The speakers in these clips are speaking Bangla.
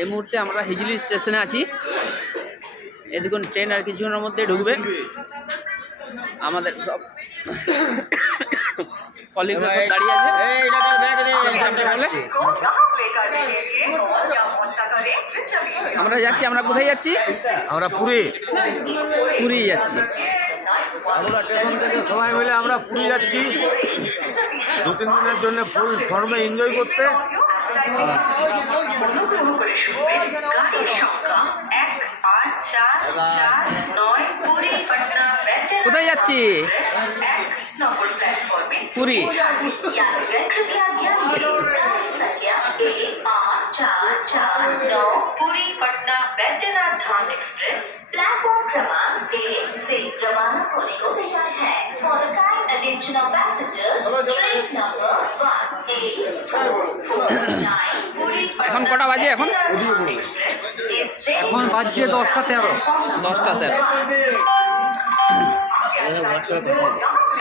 এই মুহূর্তে আমরা হিজলি স্টেশনে আছি। এই দেখুন ট্রেন আর কিছুক্ষণের মধ্যে ঢুকবে। আমাদের সব কলিগরা সব দাঁড়িয়ে আছে। আমরা যাচ্ছি। আমরা কোথায় যাচ্ছি? আমরা পুরী যাচ্ছি। আমরা স্টেশন থেকে সবাই মিলে আমরা পুরী যাচ্ছি 2-3 দিনের জন্য ফুল ফর্মে এনজয় করতে। কোথায় যাচ্ছি? পুরী। पूरी पटना बैद्यनाथ धाम एक्सप्रेस प्लेटफॉर्म क्रमांक 1 से रवाना होने को तैयार है। For the kind attention of passengers, train number 18449 पूरी এখন কটা বাজে? এখন এখন বাজছে 10:13। 10:13।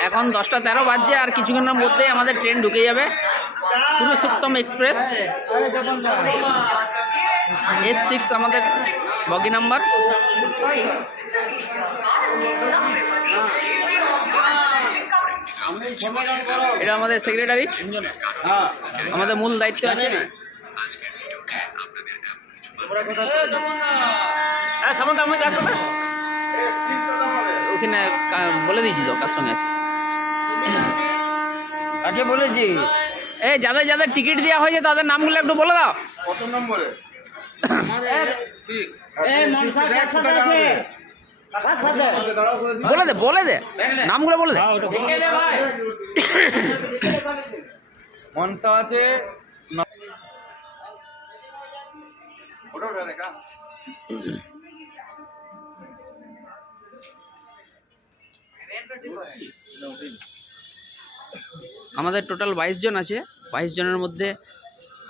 এখন 10:13 বাজছে। আর কিছুক্ষণের মধ্যেই আমাদের ট্রেন ঢুকে যাবে। পুরুষোত্তম এক্সপ্রেস S6 আমাদের বগি নাম্বার। এটা আমাদের সেক্রেটারি, আমাদের মূল দায়িত্ব আছে। ওখানে বলে দিয়েছি তো কার সঙ্গে আছিস। কাকে বলেছি? এই যাদের যাদের টিকিট দেওয়া হয়েছে তাদের নামগুলো একটু বলে দাও। কত নম্বরে? বলে দে নামগুলো বলে দে। মনসা আছে। আমাদের টোটাল 22 জন আছে। 22 জনের মধ্যে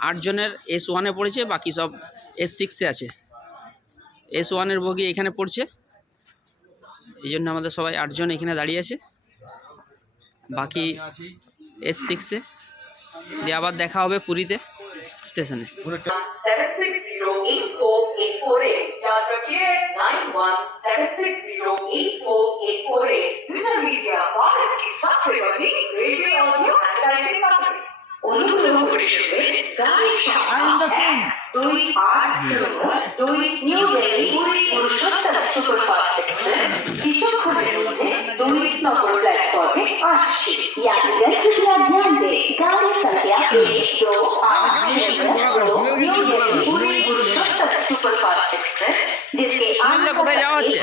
8 জনের S1-এ পড়েছে, বাকি সব S6-এ আছে। S1-এর বগি এখানে পড়ছে, এই জন্য আমাদের সবাই 8 জন এখানে দাঁড়িয়ে আছে, বাকি S6-এ। দিয়ে আবার দেখা হবে পুরীতে স্টেশনে। 76084848 याद रखिए 9176084848 विजय मीडिया भारत की सबसे बड़ी रेडियो ऑडियो एडवर्टाइजिंग कंपनी। অনুগ্রহ করে শুনবেন গাড়ি সংখ্যা 2802 new Delhi Puri Purushottam superfast express কিছুক্ষণের মধ্যে 2 নম্বর প্ল্যাটফর্মে আসছে। यात्रीगण कृपया ध्यान दें, गाड़ी संख्या 1282 न्यू दिल्ली पुरी पुरुषोत्तम सुपरफास्ट एक्सप्रेस जिसके सुनील कोথায় যাওয়া হচ্ছে?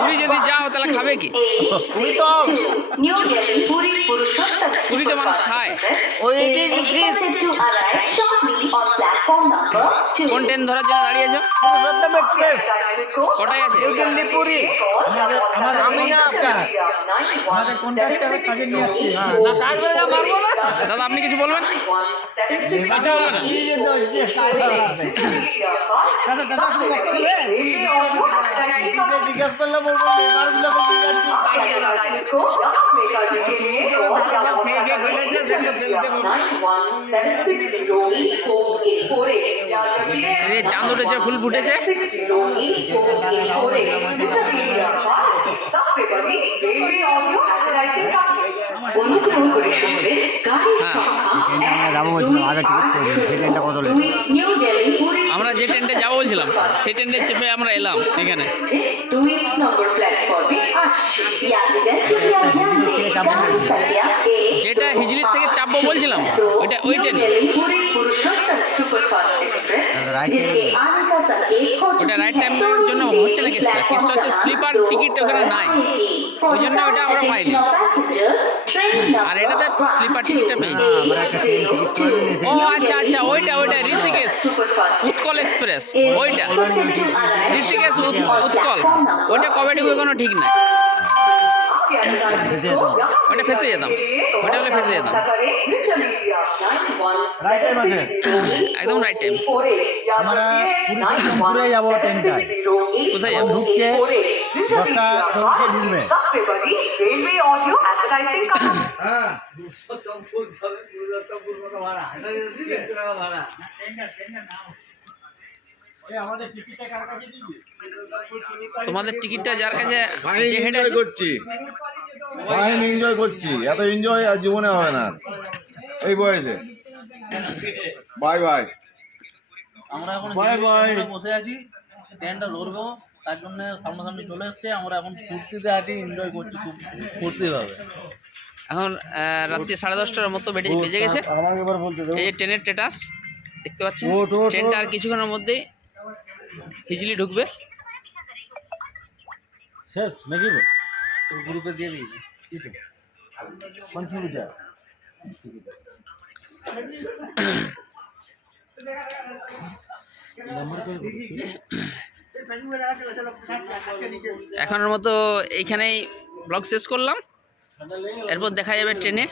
পুরী যদি যাও তাহলে খাবে কি? পুরীতে মানুষ খায়। কোন ট্রেন ধরার জন্য দাঁড়িয়েছো? কটায় আছে? দিল্লি পুরী। আমি না আমাদের কন্ট্রাক্টরের কাজে নিয়ে আসছি। না কাজ করে যা মারবো না। দাদা আপনি কিছু বলবেন? আচ্ছা বলবেন। জিজ্ঞেস করলে বলবো পেপারগুলো চাঁদ উঠেছে, ফুল ফুটেছে। আমরা যে ট্রেনটা যাবো বলছিলাম সেই ট্রেনটা চেপে আমরা এলাম এখানে। যেটা হিজলির থেকে চাপবো বলছিলাম ওই ট্রেনে। ওটা রাইট টাইমের জন্য হচ্ছে না কেসটা হচ্ছে স্লিপার টিকিট ওখানে নাই, ওই জন্য ওটা আমরা পাইনি। আর এটাতে স্লিপার টিকিটটা পেয়েছি। ও আচ্ছা ওইটা ঋষিকেশ উৎকল এক্সপ্রেস, ওইটা ঋষিকেশ উৎকল, ওইটা কবে ঢুকবে কোনো ঠিক নাই। ওটা ফেসে যেতাম, ওটা হলে ফেসে যেতাম। রাইট টাইম আছে, একদম রাইট টাইম। আমরা পুরুষে যাবো 10টায়, কোথায় যাবো? ঢুকছে 10:40 ঢুকবে। তোমাদের টিকিটটা যার কাছে ফাইন যে হেঁটে এনজয় আছে, করছি, ফাইন এনজয় করছি, এত এনজয় আর জীবনে হবে না এই বয়সে। Bye bye. আমরা এখন Bye bye. বসে আছি, ট্রেনটা ধরবো, তার জন্য সামনাসামনি চলে এসছে। আমরা এখন ফুর্তিতে আছি, এনজয় করছি খুব ফুর্তিভাবে। এখন রাত্রি 10:30টার মতো বেজে গেছে। আমাকে এবার বলতে দেবো। এই যে ট্রেনের স্ট্যাটাস দেখতে পাচ্ছেন, ওঠ, ওঠ, ট্রেনটা ওঠ। আর কিছুক্ষণের মধ্যেই হিজলি ঢুকবে। শেষ নাকি রে? তোর গ্রুপে দিয়ে দিয়েছি। কনফিউজ এখনের মতো এইখানেই ব্লগ শেষ করলাম, এরপর দেখা যাবে ট্রেনে।